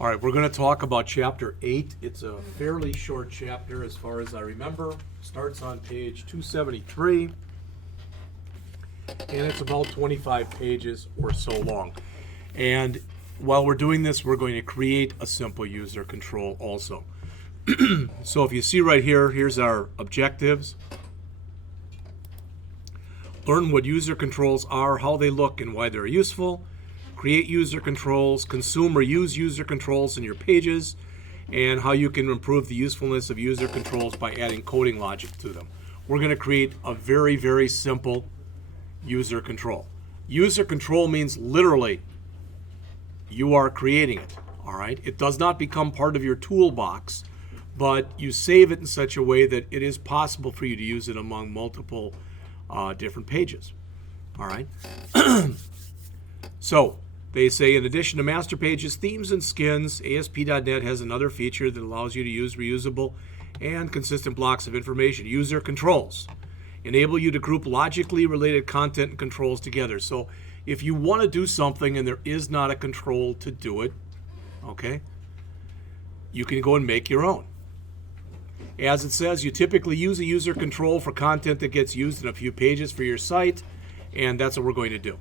All right, we're going to talk about Chapter 8. It's a fairly short chapter as far as I remember. Starts on page 273, and it's about 25 pages or so long. And while we're doing this, we're going to create a simple user control also. So if you see right here, here's our objectives. Learn what user controls are, how they look, and why they're useful. Create user controls, consume or use user controls in your pages, and how you can improve the usefulness of user controls by adding coding logic to them. We're going to create a very, very simple user control. User control means literally you are creating it, all right? It does not become part of your toolbox, but you save it in such a way that it is possible for you to use it among multiple different pages, all right? So they say, in addition to master pages, themes, and skins, ASP.NET has another feature that allows you to use reusable and consistent blocks of information. User controls enable you to group logically related content and controls together. So if you want to do something and there is not a control to do it, okay, you can go and make your own. As it says, you typically use a user control for content that gets used in a few pages for your site, and that's what we're going to do.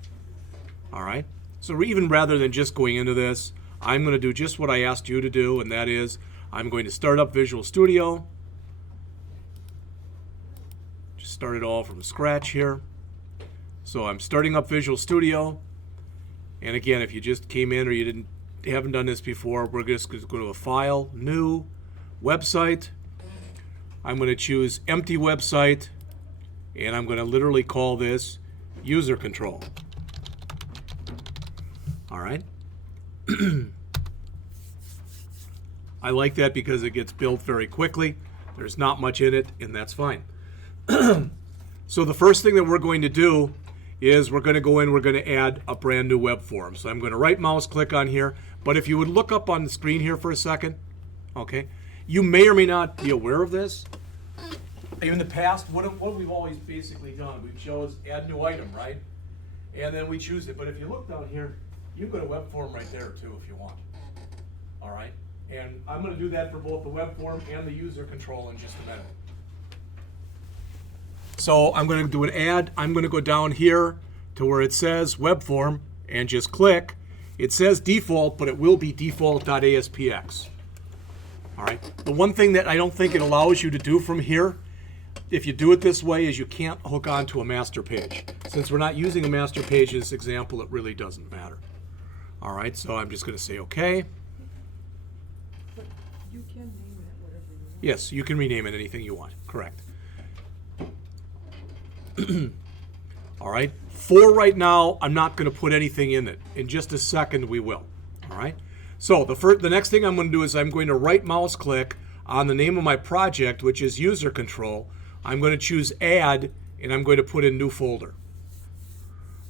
All right? So even rather than just going into this, I'm going to do just what I asked you to do, and that is I'm going to start up Visual Studio. Just start it all from scratch here. So I'm starting up Visual Studio, and again, if you just came in or you haven't done this before, we're just going to go to a File, New, Website. I'm going to choose Empty Website, and I'm going to literally call this User Control. All right. I like that because it gets built very quickly. There's not much in it, and that's fine. So the first thing that we're going to do is we're going to go in, we're going to add a brand new web form. So I'm going to right mouse click on here, but if you would look up on the screen here for a second, okay, you may or may not be aware of this. In the past, what we've always basically done, we chose add new item, right? And then we choose it. But if you look down here, you've got a web form right there too if you want. All right? And I'm going to do that for both the web form and the user control in just a minute. So I'm going to do an add. I'm going to go down here to where it says web form and just click. It says default, but it will be default.aspx. All right. The one thing that I don't think it allows you to do from here, if you do it this way, is you can't hook onto a master page. Since we're not using a master page in this example, it really doesn't matter. All right, so I'm just going to say OK. But you can name it whatever you want. Yes, you can rename it anything you want. Correct. All right. For right now, I'm not going to put anything in it. In just a second, we will. All right. So the next thing I'm going to do is I'm going to right mouse click on the name of my project, which is user control. I'm going to choose add, and I'm going to put in new folder.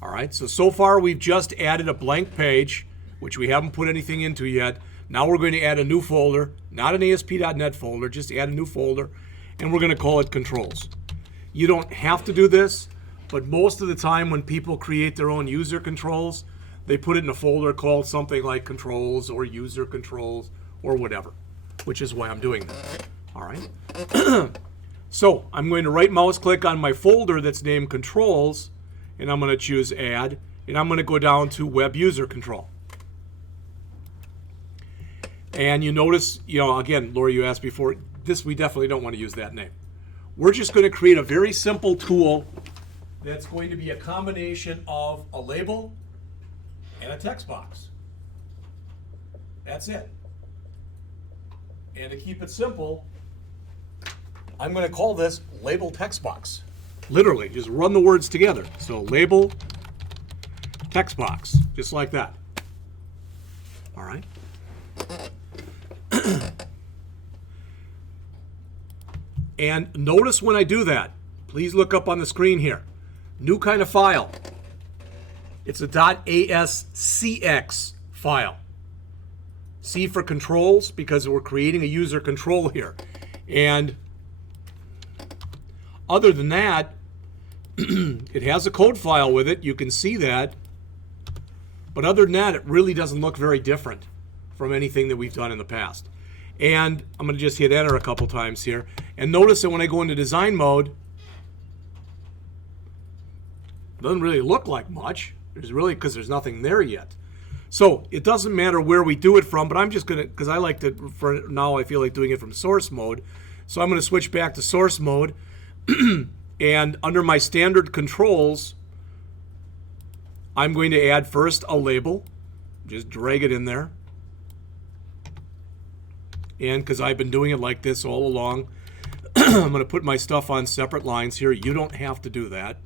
All right, so far we've just added a blank page, which we haven't put anything into yet. Now we're going to add a new folder, not an ASP.NET folder, just add a new folder, and we're going to call it controls. You don't have to do this, but most of the time when people create their own user controls, they put it in a folder called something like controls or user controls or whatever, which is why I'm doing this. All right. So I'm going to right mouse click on my folder that's named controls, and I'm going to choose add, and I'm going to go down to web user control. And you notice, again, Laura, you asked before, this we definitely don't want to use that name. We're just going to create a very simple tool that's going to be a combination of a label and a text box. That's it. And to keep it simple, I'm going to call this label text box. Literally, just run the words together. So label text box, just like that. All right. And notice when I do that, please look up on the screen here. New kind of file. It's a .ascx file. C for controls, because we're creating a user control here. And other than that, it has a code file with it. You can see that. But other than that, it really doesn't look very different. from anything that we've done in the past. And I'm going to just hit enter a couple times here. And notice that when I go into design mode, it doesn't really look like much. There's really, because there's nothing there yet. So it doesn't matter where we do it from, but I'm just going to, because I like to, for now I feel like doing it from source mode. So I'm going to switch back to source mode. And under my standard controls, I'm going to add first a label. Just drag it in there. And because I've been doing it like this all along, I'm going to put my stuff on separate lines here. You don't have to do that.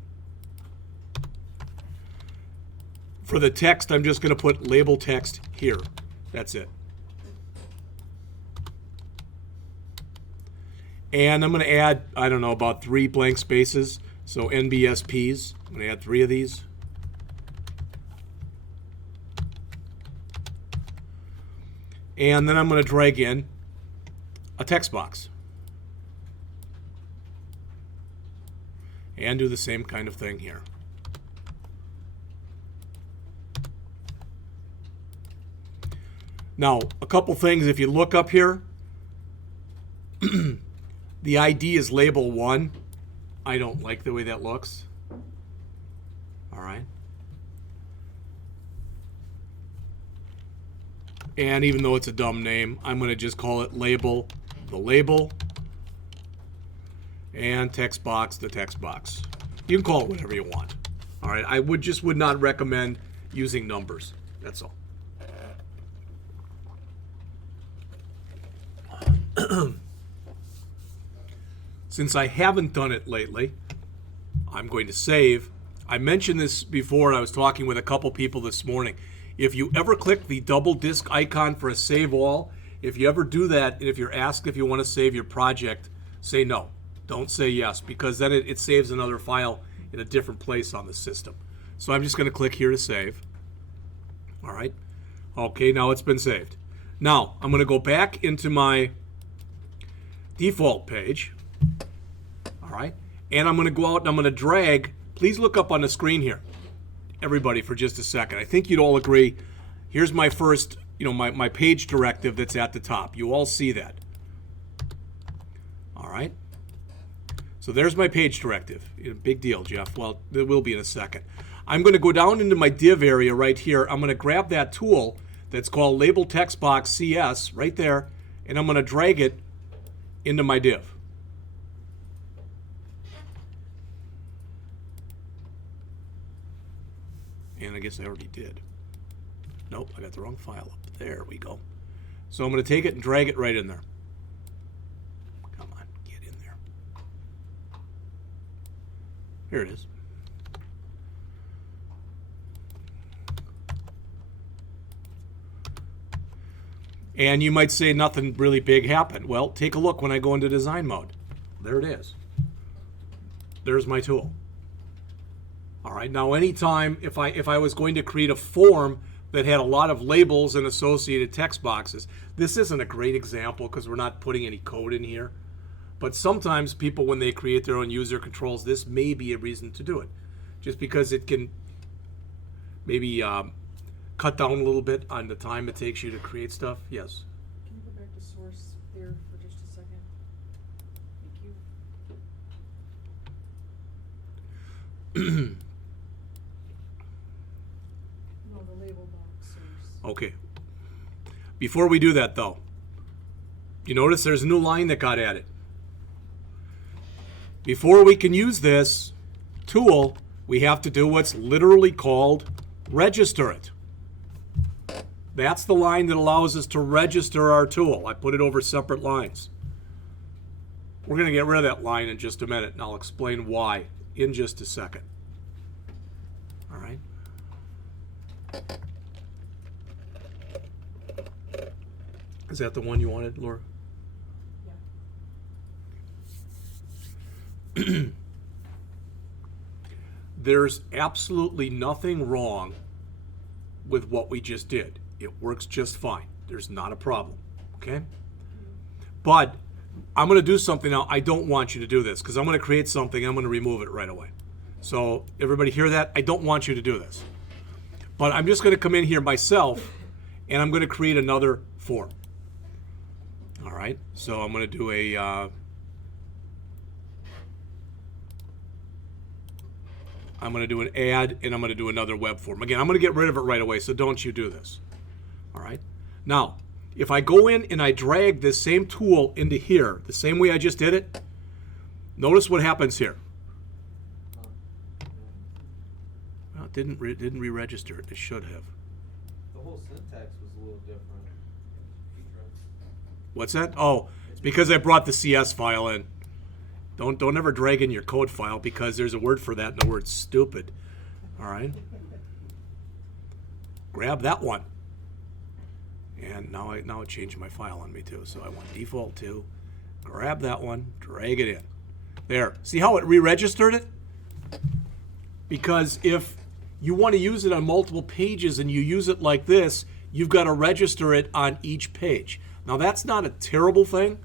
For the text, I'm just going to put label text here. That's it. And I'm going to add, I don't know, about 3 blank spaces. So NBSPs. I'm going to add 3 of these. And then I'm going to drag in a text box. And do the same kind of thing here. Now, a couple things. If you look up here, the ID is label 1. I don't like the way that looks. All right. And even though it's a dumb name, I'm going to just call it label, the label, and text box, the text box. You can call it whatever you want. All right. I would not recommend using numbers. That's all. Since I haven't done it lately, I'm going to save. I mentioned this before, and I was talking with a couple people this morning. If you ever click the double disk icon for a save all, if you ever do that, and if you're asked if you want to save your project, say no. Don't say yes, because then it saves another file in a different place on the system. So I'm just going to click here to save. All right. Okay, now it's been saved. Now, I'm going to go back into my default page. All right. And I'm going to go out and I'm going to drag. Please look up on the screen here, everybody, for just a second. I think you'd all agree. Here's my first, my page directive that's at the top. You all see that. All right. So there's my page directive. Big deal, Jeff. Well, there will be in a second. I'm going to go down into my div area right here. I'm going to grab that tool that's called Label Text Box CS right there, and I'm going to drag it into my div. And I guess I already did. Nope, I got the wrong file up. There we go. So I'm going to take it and drag it right in there. Come on, get in there. Here it is. And you might say nothing really big happened. Well, take a look when I go into design mode. There it is. There's my tool. All right, now anytime if I was going to create a form that had a lot of labels and associated text boxes, this isn't a great example because we're not putting any code in here. But sometimes people, when they create their own user controls, this may be a reason to do it. Just because it can maybe cut down a little bit on the time it takes you to create stuff. Yes? Can you go back to source there for just a second? Thank you. No, the label box source. Okay. Before we do that, though, you notice there's a new line that got added. Before we can use this tool, we have to do what's literally called register it. That's the line that allows us to register our tool. I put it over separate lines. We're going to get rid of that line in just a minute, and I'll explain why in just a second. All right. Is that the one you wanted, Laura? Yeah. There's absolutely nothing wrong with what we just did. It works just fine. There's not a problem, okay? But I'm going to do something now. I don't want you to do this because I'm going to create something. I'm going to remove it right away. So everybody hear that? I don't want you to do this. But I'm just going to come in here myself and I'm going to create another form. All right, so I'm going to do a I'm going to do an add, and I'm going to do another web form. Again, I'm going to get rid of it right away, so don't you do this. All right. Now, if I go in and I drag this same tool into here, the same way I just did it, notice what happens here. Well, it didn't re-register it. It should have. The whole syntax was a little different. What's that? Oh, it's because I brought the CS file in. Don't ever drag in your code file because there's a word for that, and the word's stupid. All right. Grab that one. And now it changed my file on me too. So I want default to. Grab that one, drag it in. There. See how it re-registered it? Because if you want to use it on multiple pages and you use it like this, you've got to register it on each page. Now that's not a terrible thing,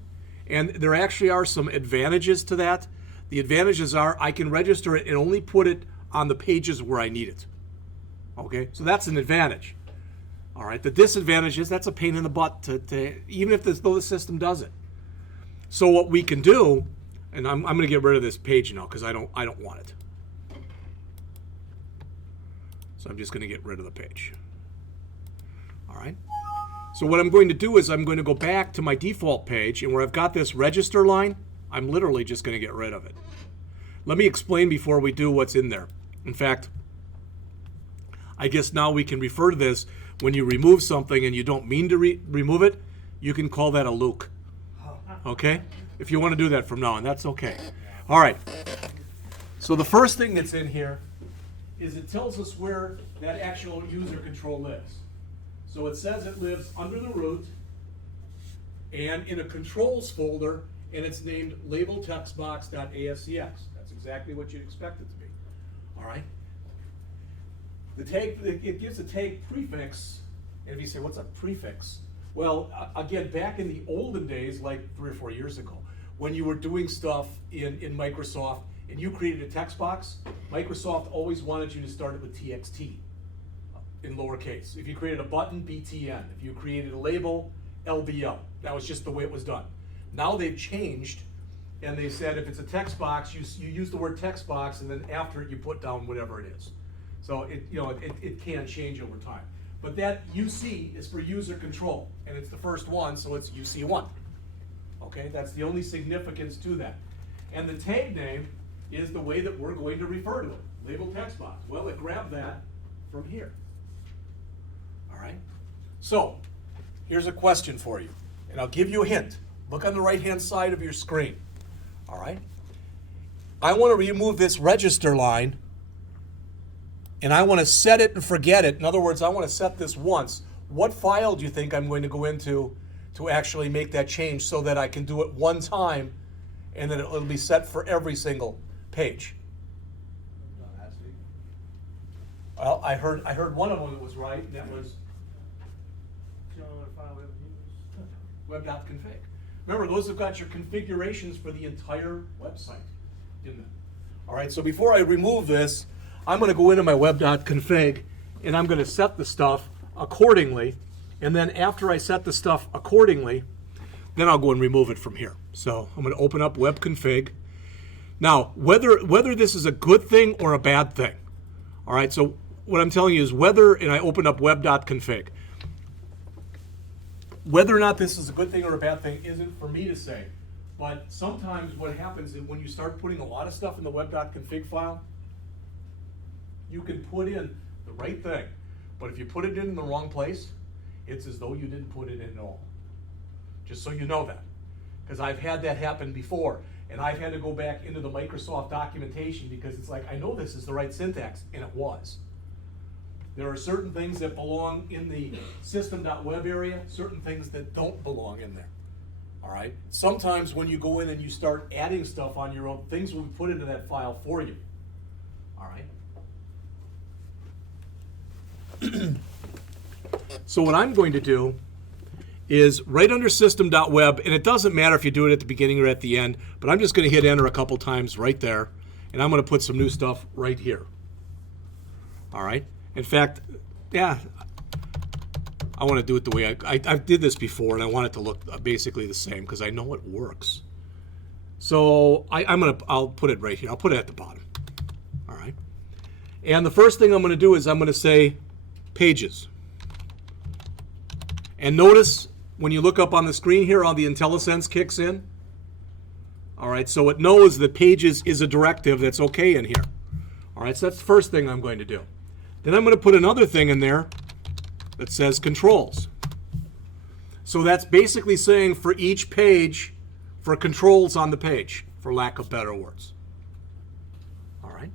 and there actually are some advantages to that. The advantages are I can register it and only put it on the pages where I need it. Okay, so that's an advantage. All right, the disadvantage is that's a pain in the butt to even if though the system does it. So what we can do, and I'm going to get rid of this page now because I don't want it. So I'm just going to get rid of the page. All right. So what I'm going to do is I'm going to go back to my default page, and where I've got this register line, I'm literally just going to get rid of it. Let me explain before we do what's in there. In fact, I guess now we can refer to this when you remove something and you don't mean to remove it, you can call that a Luke. Okay? If you want to do that from now on, that's okay. All right. So the first thing that's in here is it tells us where that actual user control lives. So it says it lives under the root and in a controls folder, and it's named labeltextbox.ascx. That's exactly what you'd expect it to be. All right. The tag, it gives a tag prefix, and if you say, what's a prefix? Well, again, back in the olden days, like 3 or 4 years ago, when you were doing stuff in Microsoft and you created a text box, Microsoft always wanted you to start it with TXT in lowercase. If you created a button, BTN. If you created a label, LBL. That was just the way it was done. Now they've changed, and they said if it's a text box, you use the word text box, and then after it you put down whatever it is. So it can change over time. But that UC is for user control, and it's the first one, so it's UC1. Okay, that's the only significance to that. And the tag name is the way that we're going to refer to it. Label text box. Well, it grabbed that from here. All right. So here's a question for you, and I'll give you a hint. Look on the right-hand side of your screen. All right. I want to remove this register line, and I want to set it and forget it. In other words, I want to set this once. What file do you think I'm going to go into to actually make that change so that I can do it one time and then it'll be set for every single page? Well, I heard one of them that was right, and that was web.config. Remember, those have got your configurations for the entire website in them. All right, so before I remove this, I'm going to go into my web.config, and I'm going to set the stuff accordingly. And then after I set the stuff accordingly, then I'll go and remove it from here. So I'm going to open up web config. Now, whether this is a good thing or a bad thing, all right, so what I'm telling you is whether, and I open up web.config, whether or not this is a good thing or a bad thing isn't for me to say. But sometimes what happens is when you start putting a lot of stuff in the web.config file, you can put in the right thing. But if you put it in the wrong place, it's as though you didn't put it in at all. Just so you know that. Because I've had that happen before, and I've had to go back into the Microsoft documentation because it's like, I know this is the right syntax, and it was. There are certain things that belong in the system.web area, certain things that don't belong in there. All right? Sometimes when you go in and you start adding stuff on your own, things will be put into that file for you. All right? So what I'm going to do is right under system.web, and it doesn't matter if you do it at the beginning or at the end, but I'm just going to hit enter a couple times right there, and I'm going to put some new stuff right here. All right? In fact, yeah, I want to do it the way I did this before, and I want it to look basically the same because I know it works. So I'll put it right here. I'll put it at the bottom. All right. And the first thing I'm going to do is I'm going to say pages. And notice when you look up on the screen here, all the IntelliSense kicks in. All right, so it knows that pages is a directive that's okay in here. All right, so that's the first thing I'm going to do. Then I'm going to put another thing in there that says controls. So that's basically saying for each page, for controls on the page, for lack of better words. All right.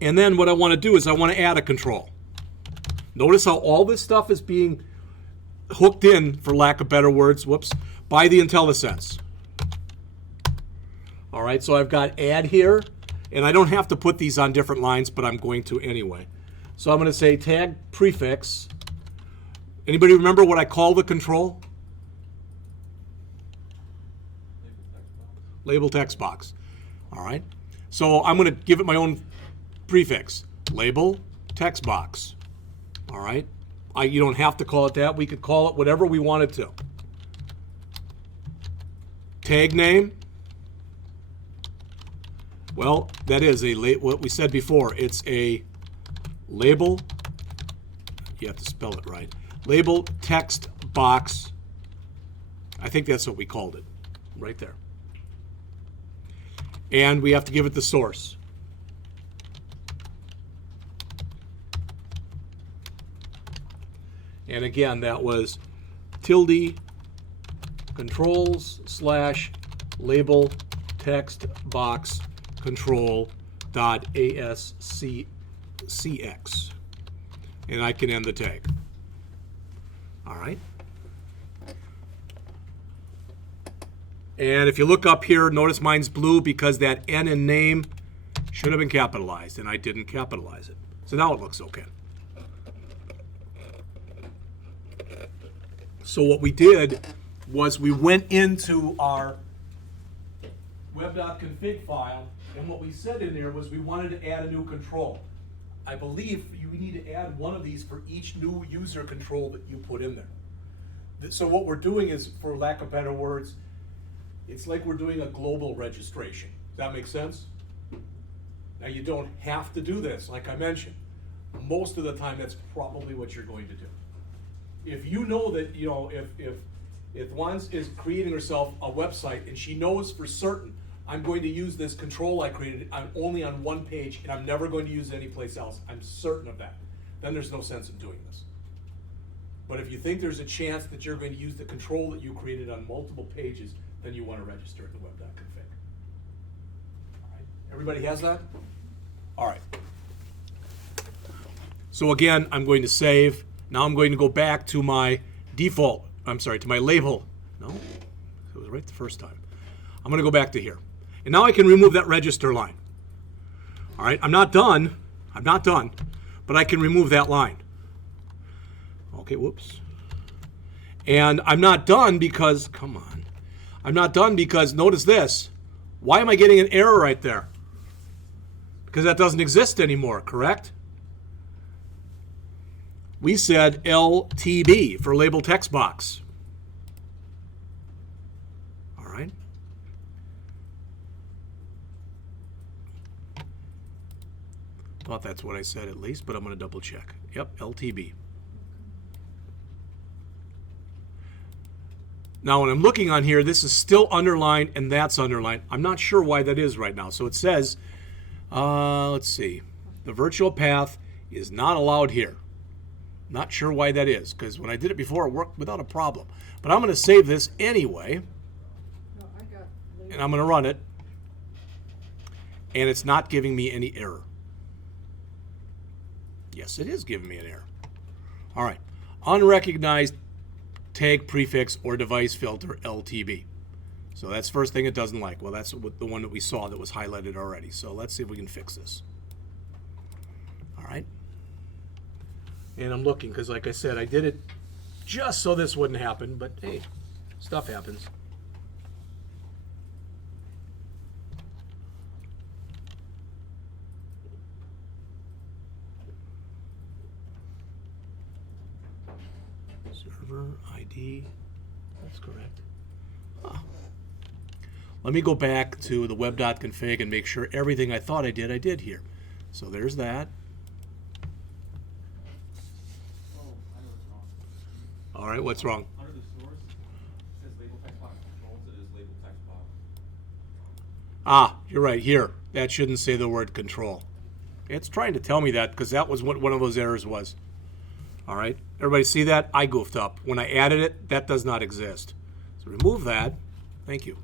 And then what I want to do is I want to add a control. Notice how all this stuff is being hooked in, for lack of better words, by the IntelliSense. All right, so I've got add here, and I don't have to put these on different lines, but I'm going to anyway. So I'm going to say tag prefix. Anybody remember what I call the control? Label text box. All right, so I'm going to give it my own prefix. Label text box. All right, you don't have to call it that. We could call it whatever we wanted to. Tag name. Well, that is what we said before. It's a label. You have to spell it right. Label text box. I think that's what we called it, right there. And we have to give it the source. And again, that was tilde controls / label text box control .ascx. And I can end the tag. All right. And if you look up here, notice mine's blue because that N in name should have been capitalized, and I didn't capitalize it. So now it looks okay. So what we did was we went into our web.config file, and what we said in there was we wanted to add a new control. I believe you need to add one of these for each new user control that you put in there. So what we're doing is, for lack of better words, it's like we're doing a global registration. Does that make sense? Now you don't have to do this, like I mentioned. Most of the time that's probably what you're going to do. If you know that, you know, if one is creating herself a website and she knows for certain, I'm going to use this control I created, I'm only on one page and I'm never going to use it anyplace else, I'm certain of that, then there's no sense in doing this. But if you think there's a chance that you're going to use the control that you created on multiple pages, then you want to register at the web.config. All right, everybody has that? All right. So again, I'm going to save. Now I'm going to go back to my default, to my label. No, it was right the first time. I'm going to go back to here. And now I can remove that register line. All right, I'm not done, but I can remove that line. Okay, whoops. And I'm not done because, come on. I'm not done because, notice this. Why am I getting an error right there? Because that doesn't exist anymore, correct? We said LTB for label text box. All right. Thought that's what I said at least, but I'm going to double check. Yep, LTB. Now when I'm looking on here, this is still underlined and that's underlined. I'm not sure why that is right now. So it says, let's see, the virtual path is not allowed here. Not sure why that is, because when I did it before, it worked without a problem. But I'm going to save this anyway, No, I got and I'm going to run it, and it's not giving me any error. Yes, it is giving me an error. All right, unrecognized tag prefix or device filter LTB. So that's the first thing it doesn't like. Well, that's the one that we saw that was highlighted already. So let's see if we can fix this. All right. And I'm looking because, like I said, I did it just so this wouldn't happen. But hey, stuff happens. server ID. That's correct. Ah. Let me go back to the web.config and make sure everything I thought I did here. So there's that. Oh, I know what's wrong. All right, what's wrong? Under the source, it says label text box controls, it is label text box. Ah, you're right, here. That shouldn't say the word control. It's trying to tell me that because that was what one of those errors was. All right, everybody see that? I goofed up. When I added it, that does not exist. So remove that. Thank you.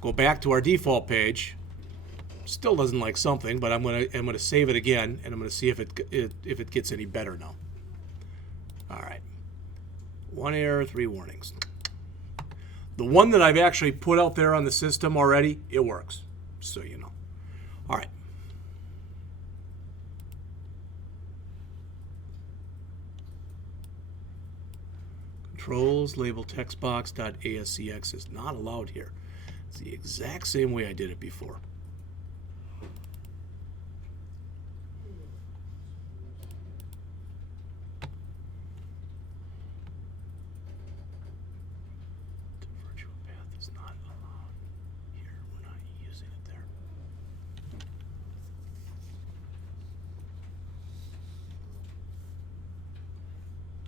Go back to our default page. Still doesn't like something, but I'm gonna save it again, and I'm gonna see if it gets any better now. All right. 1 error, 3 warnings. The one that I've actually put out there on the system already, it works. So you know. All right. Controls label textbox.ascx is not allowed here. It's the exact same way I did it before. The virtual path is not allowed here. We're not using it there.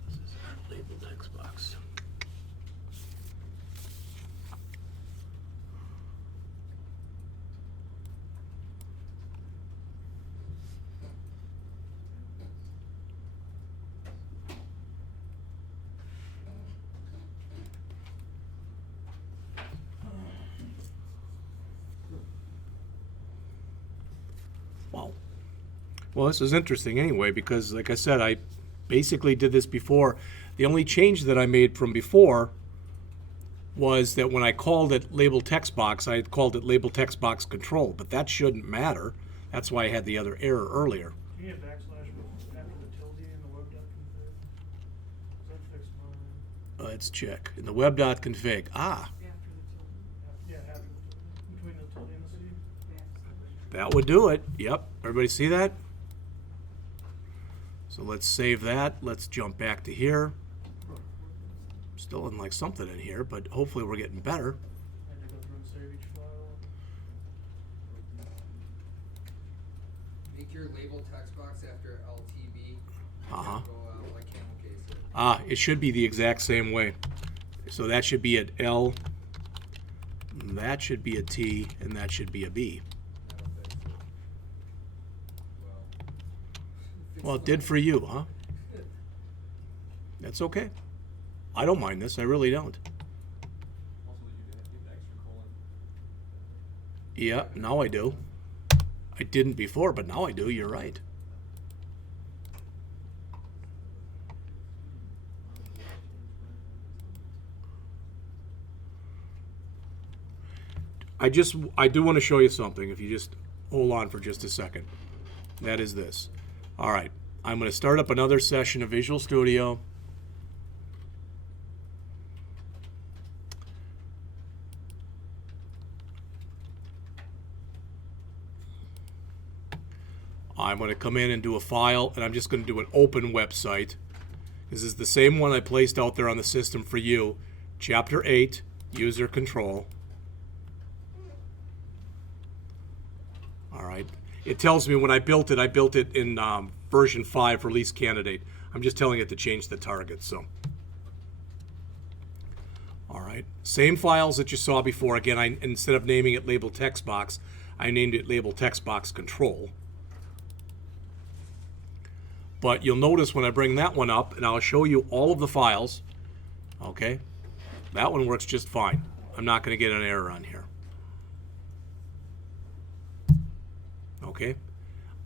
This is our label text box. Wow. Well, this is interesting anyway because, like I said, I basically did this before. The only change that I made from before was that when I called it label text box, I had called it label text box control, but that shouldn't matter. That's why I had the other error earlier. Do you need a backslash after the tilde in the web.config? Is that fixed by? Let's check. In the web.config. Ah, After the tilde. Yeah, after the tilde. Between the tilde and the C. Backslash. that would do it. Yep. Everybody see that? So let's save that. Let's jump back to here. Still doesn't like something in here, but hopefully we're getting better. And you go through and save each file. Make your label text box after LTB. Uh-huh. Go like camel case it. Ah, it should be the exact same way. So that should be an L, that should be a T, and that should be a B. That'll fix it. Well. Well, it did for you, huh? That's okay. I don't mind this. I really don't. Also, you have the extra colon. Yeah, now I do. I didn't before, but now I do. You're right. I do want to show you something. If you just hold on for just a second. That is this. All right. I'm going to start up another session of Visual Studio. I'm going to come in and do a file, and I'm just going to do an open website. This is the same one I placed out there on the system for you. Chapter 8, user control. All right. It tells me when I built it in version 5 release candidate. I'm just telling it to change the target, so. All right. Same files that you saw before. Again, instead of naming it label text box, I named it label text box control. But you'll notice when I bring that one up, and I'll show you all of the files, okay? That one works just fine. I'm not going to get an error on here. Okay?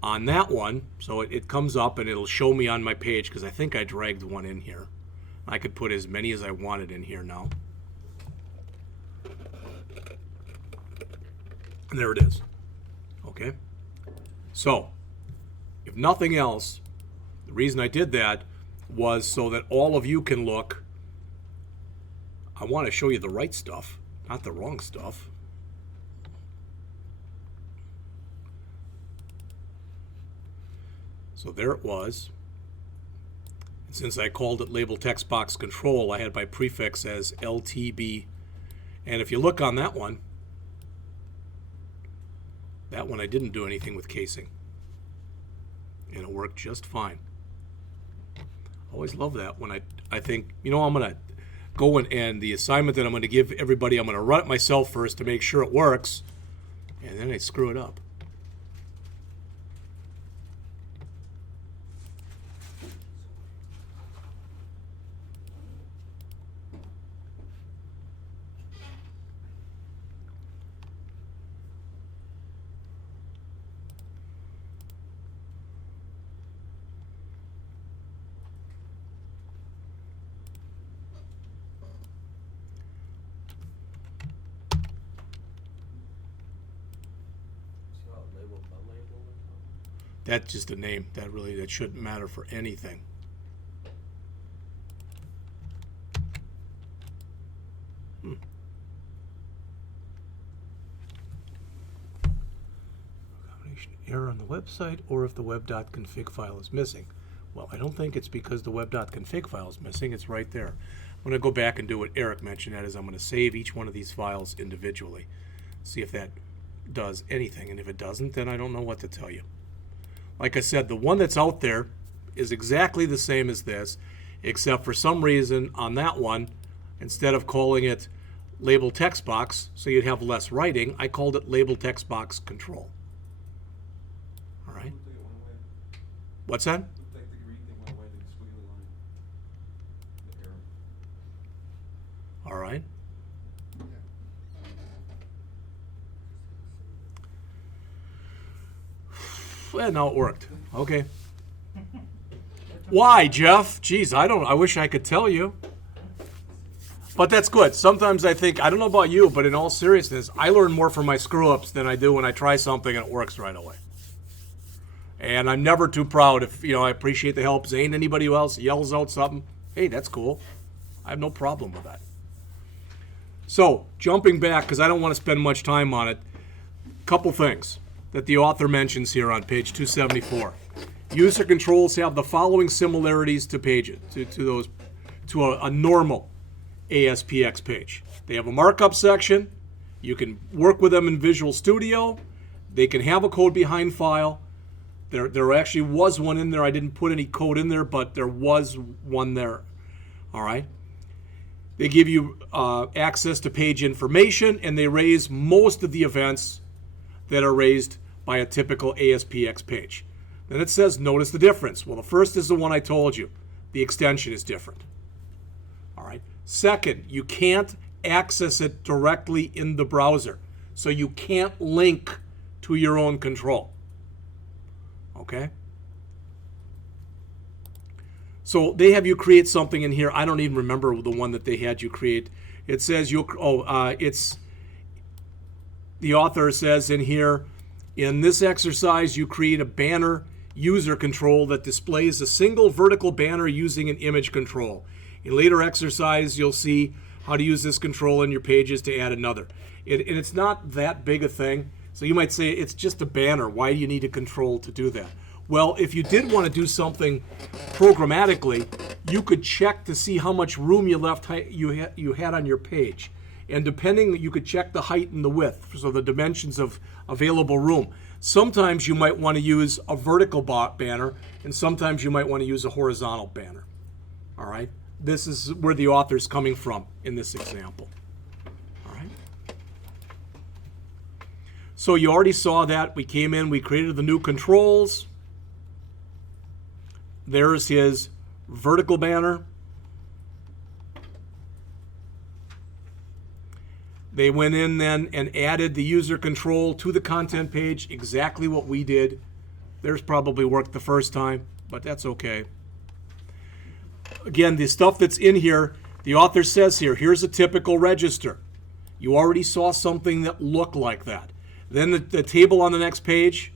On that one, so it comes up and it'll show me on my page, because I think I dragged one in here. I could put as many as I wanted in here now. And there it is. Okay? So, if nothing else, the reason I did that was so that all of you can look. I want to show you the right stuff, not the wrong stuff. So there it was. Since I called it label text box control, I had my prefix as LTB. And if you look on that one I didn't do anything with casing. And it worked just fine. Always love that when I think, I'm going to go and the assignment that I'm going to give everybody, I'm going to run it myself first to make sure it works, and then I screw it up. See how it labeled the label or something? That's just a name. That shouldn't matter for anything. Combination error on the website, or if the web.config file is missing. Well, I don't think it's because the web.config file is missing. It's right there. I'm going to go back and do what Eric mentioned. That is, I'm going to save each one of these files individually. See if that does anything. And if it doesn't, then I don't know what to tell you. Like I said, the one that's out there is exactly the same as this, except for some reason on that one, instead of calling it label text box, so you'd have less writing, I called it label text box control. All right. Looked like it went away. What's that? Looked like the green thing went away, the squiggly line. The arrow. All right. Well, now it worked. Okay. Why, Jeff? Geez, I wish I could tell you. But that's good. Sometimes I think, I don't know about you, but in all seriousness, I learn more from my screw-ups than I do when I try something and it works right away. And I'm never too proud if, I appreciate the help. Ain't anybody else yells out something, hey, that's cool. I have no problem with that. So, jumping back, because I don't want to spend much time on it, couple things that the author mentions here on page 274. User controls have the following similarities to pages, to a normal ASPX page. They have a markup section. You can work with them in Visual Studio. They can have a code behind file. There actually was one in there. I didn't put any code in there, but there was one there. All right. They give you access to page information, and they raise most of the events that are raised by a typical ASPX page. Then it says, notice the difference. Well, the first is the one I told you. The extension is different. All right. Second, you can't access it directly in the browser. So you can't link to your own control. Okay? So they have you create something in here. I don't even remember the one that they had you create. It says the author says in here, in this exercise, you create a banner user control that displays a single vertical banner using an image control. In later exercise, you'll see how to use this control in your pages to add another. And it's not that big a thing. So you might say it's just a banner. Why do you need a control to do that? Well, if you did want to do something programmatically, you could check to see how much room you had on your page. And depending, you could check the height and the width, so the dimensions of available room. Sometimes you might want to use a vertical banner, and sometimes you might want to use a horizontal banner. All right? This is where the author's coming from in this example. All right? So you already saw that. We came in, we created the new controls. There's his vertical banner. They went in then and added the user control to the content page, exactly what we did. Theirs probably worked the first time, but that's okay. Again, the stuff that's in here, the author says here, here's a typical register. You already saw something that looked like that. Then the table on the next page,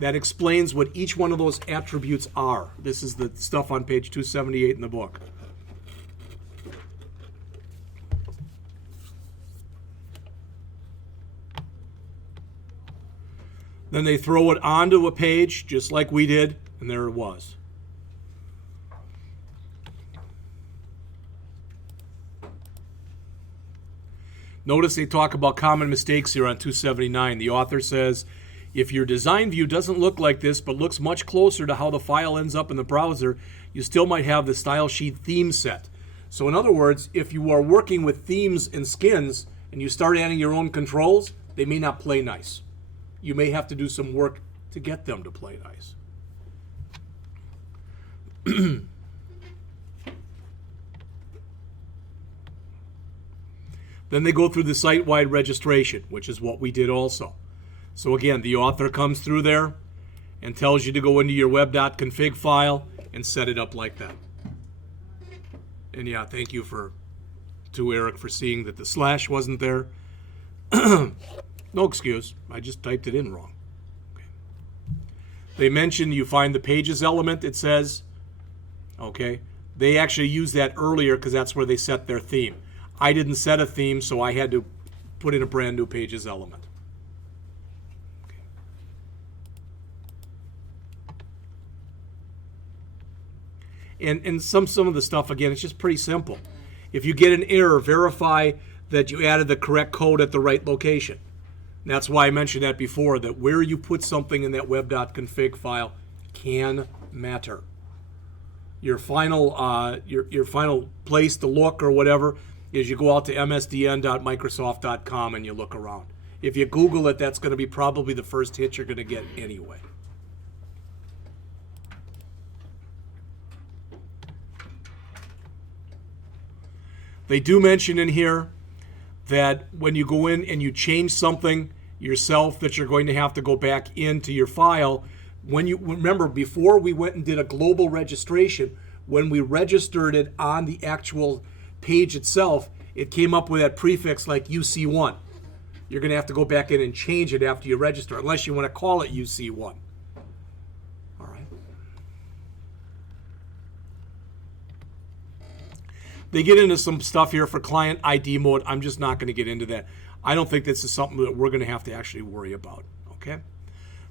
that explains what each one of those attributes are. This is the stuff on page 278 in the book. Then they throw it onto a page, just like we did, and there it was. Notice they talk about common mistakes here on 279. The author says, if your design view doesn't look like this but looks much closer to how the file ends up in the browser, you still might have the style sheet theme set. So in other words, if you are working with themes and skins and you start adding your own controls, they may not play nice. You may have to do some work to get them to play nice. Then they go through the site-wide registration, which is what we did also. So again, the author comes through there and tells you to go into your web.config file and set it up like that. And yeah, thank you to Eric for seeing that the slash wasn't there. No excuse, I just typed it in wrong. Okay. They mentioned you find the pages element, it says. Okay. They actually used that earlier because that's where they set their theme. I didn't set a theme, so I had to put in a brand new pages element. Okay. And some of the stuff, again, it's just pretty simple. If you get an error, verify that you added the correct code at the right location. And that's why I mentioned that before, that where you put something in that web.config file can matter. Your final your final place to look or whatever is you go out to msdn.microsoft.com and you look around. If you Google it, that's going to be probably the first hit you're going to get anyway. They do mention in here that when you go in and you change something yourself, that you're going to have to go back into your file. When you remember, before we went and did a global registration, when we registered it on the actual page itself, it came up with that prefix like UC1. You're going to have to go back in and change it after you register, unless you want to call it UC1. All right. They get into some stuff here for client ID mode. I'm just not going to get into that. I don't think this is something that we're going to have to actually worry about. Okay.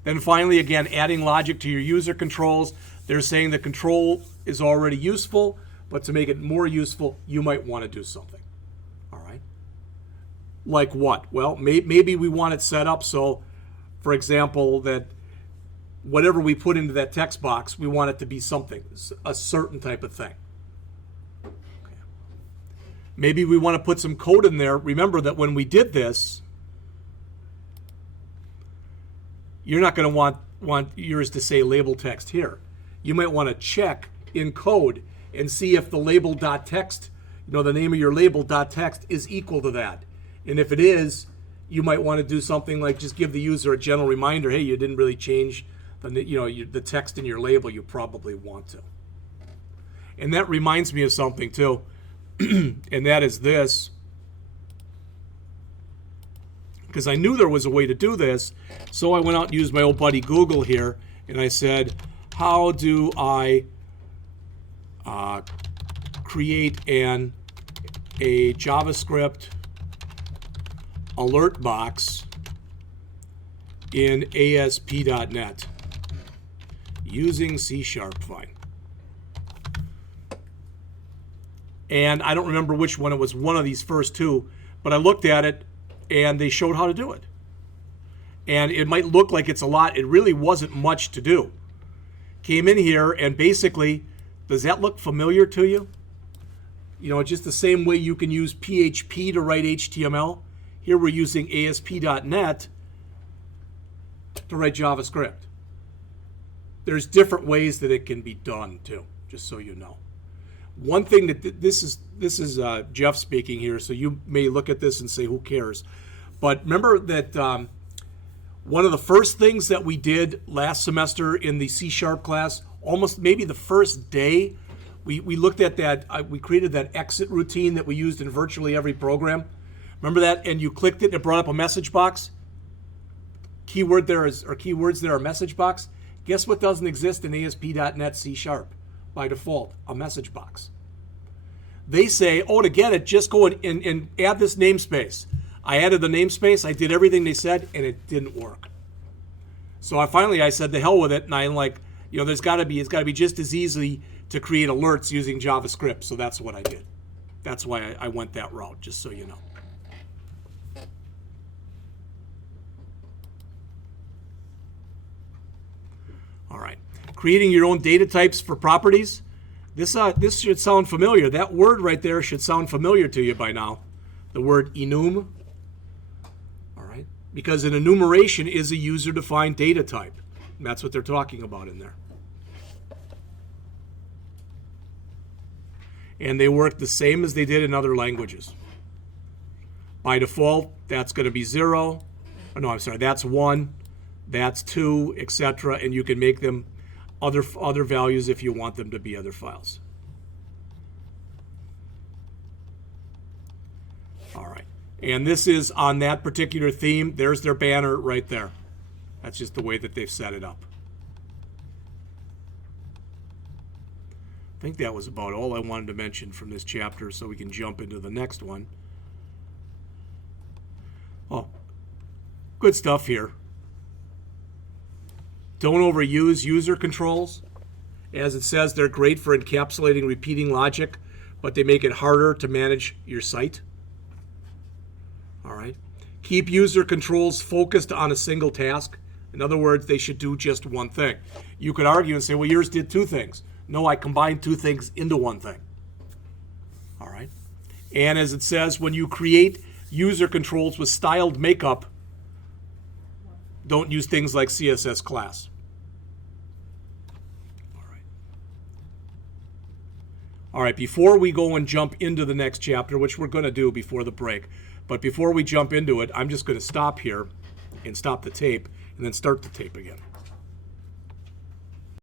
Then finally, again, adding logic to your user controls. They're saying the control is already useful, but to make it more useful, you might want to do something. All right. Like what? Well, maybe we want it set up so, for example, that whatever we put into that text box, we want it to be something, a certain type of thing. Okay. Maybe we want to put some code in there. Remember that when we did this, you're not going to want yours to say label text here. You might want to check in code and see if the label.text, the name of your label.text is equal to that. And if it is, you might want to do something like just give the user a general reminder, hey, you didn't really change the text in your label. You probably want to. And that reminds me of something too, and that is this. Because I knew there was a way to do this, so I went out and used my old buddy Google here, and I said, how do I create a JavaScript alert box in ASP.NET using C#? Fine. And I don't remember which one. It was one of these first two, but I looked at it and they showed how to do it. And it might look like it's a lot. It really wasn't much to do. Came in here and basically, does that look familiar to you? Just the same way you can use PHP to write HTML. Here we're using ASP.NET to write JavaScript. There's different ways that it can be done too, just so you know. One thing that this is Jeff speaking here, so you may look at this and say, who cares? But remember that one of the first things that we did last semester in the C# class, almost maybe the first day, we looked at that, we created that exit routine that we used in virtually every program. Remember that? And you clicked it and it brought up a message box. Keywords there are message box. Guess what doesn't exist in ASP.NET C# by default? A message box. They say, to get it, just go and add this namespace. I added the namespace, I did everything they said, and it didn't work. So I said, the hell with it, and I'm like, it's got to be just as easy to create alerts using JavaScript, so that's what I did. That's why I went that route, just so you know. Creating your own data types for properties. This should sound familiar. That word right there should sound familiar to you by now. The word enum. All right. Because an enumeration is a user-defined data type. And that's what they're talking about in there. And they work the same as they did in other languages. By default, that's going to be 0. Oh, no, I'm sorry, that's 1, that's 2, etc. And you can make them other values if you want them to be other files. All right. And this is on that particular theme. There's their banner right there. That's just the way that they've set it up. I think that was about all I wanted to mention from this chapter, so we can jump into the next one. Oh, good stuff here. Don't overuse user controls. As it says, they're great for encapsulating repeating logic, but they make it harder to manage your site. All right. Keep user controls focused on a single task. In other words, they should do just one thing. You could argue and say, well, yours did 2 things. No, I combined 2 things into one thing. All right. And as it says, when you create user controls with styled makeup, don't use things like CSS class. All right. All right, before we go and jump into the next chapter, which we're going to do before the break, but before we jump into it, I'm just going to stop here and stop the tape and then start the tape again.